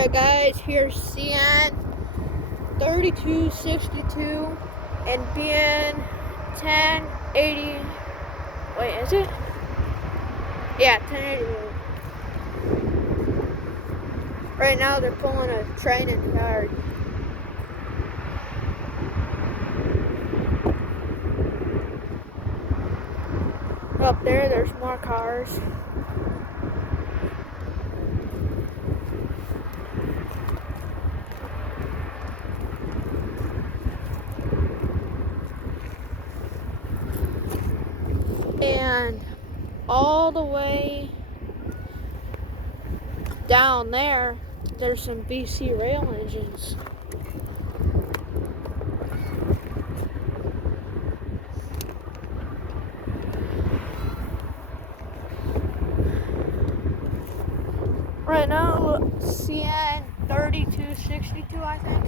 Alright guys, here's CN 3262 and BN 1080. Wait, is it? Yeah, 1080. Right now they're pulling a train in the yard. Up there's more cars. And all the way down there's some BC rail engines. Right now, CN 3262, I think.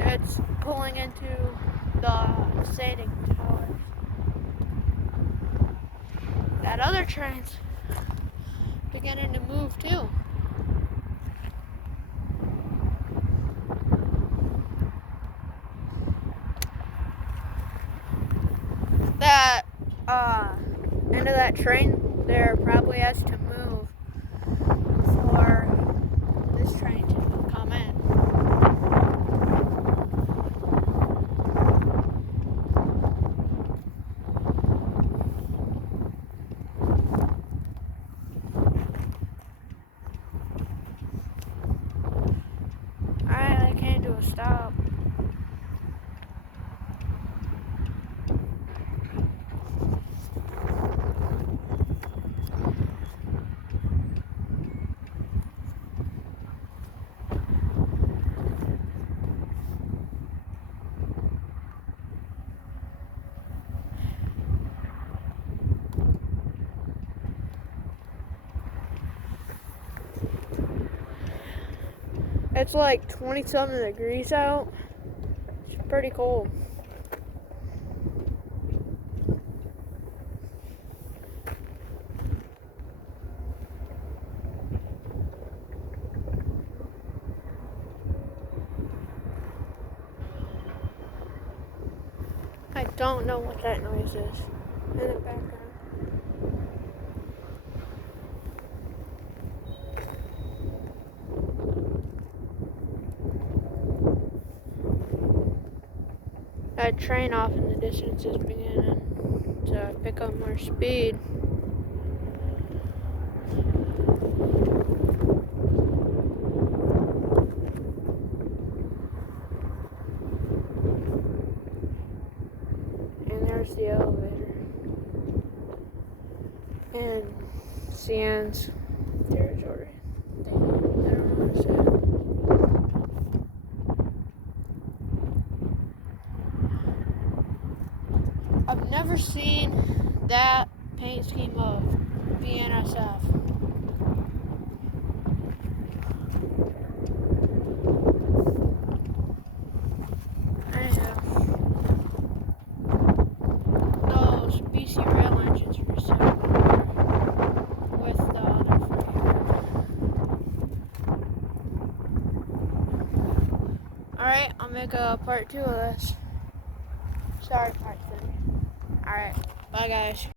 It's pulling into the sanding towers. That other train's beginning to move too. That end of that train there probably has to move for this train to come in. Alright, I came to a stop. It's like 20-something degrees out. It's pretty cold. I don't know what that noise is in the background. That train off in the distance is beginning to pick up more speed. And there's the elevator. And CN's territory. I don't know what to say. I've never seen that paint scheme of BNSF. Those BC rail engines were so with the other freight. Alright, I'll make a part 2 of this. Sorry, part 3. Alright, bye guys.